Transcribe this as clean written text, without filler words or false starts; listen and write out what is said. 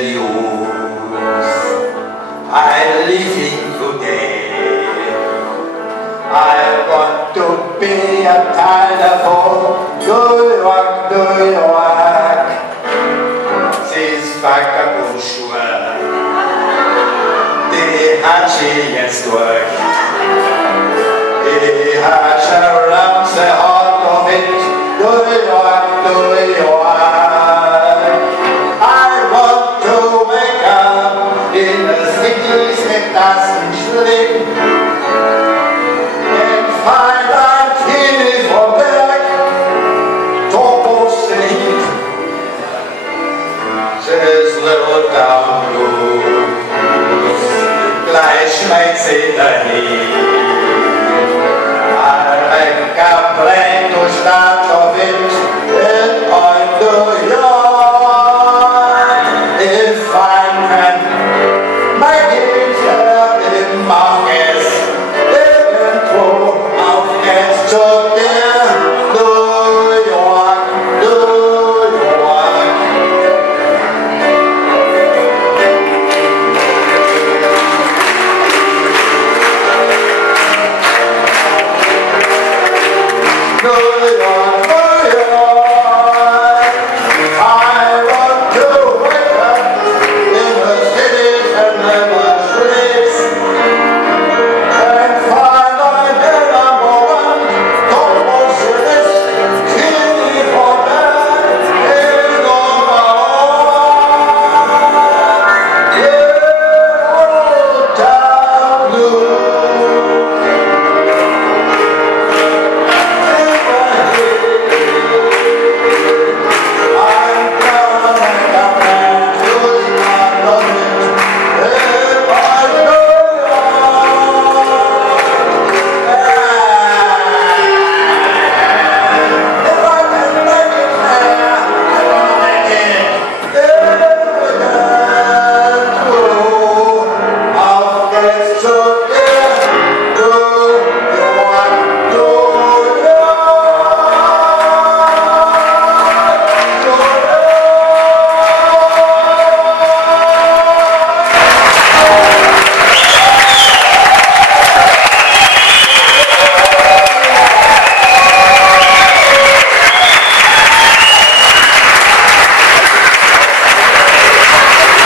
tell you, I'm leaving today. I want to be a telephone, New York, New York. These Vagabundschuhe, die hat sie jetzt durch. Die hat schon langsam hart auf it, New York, New York. I want to wake up in the cities that doesn't sleep. Find out Heini vom Berg, Topo sleep. This little down blues, gleich schmeckt sie dahin. I can play to start of it in New York. If I can make it here in MAGIX, to dear New York, New York. New York.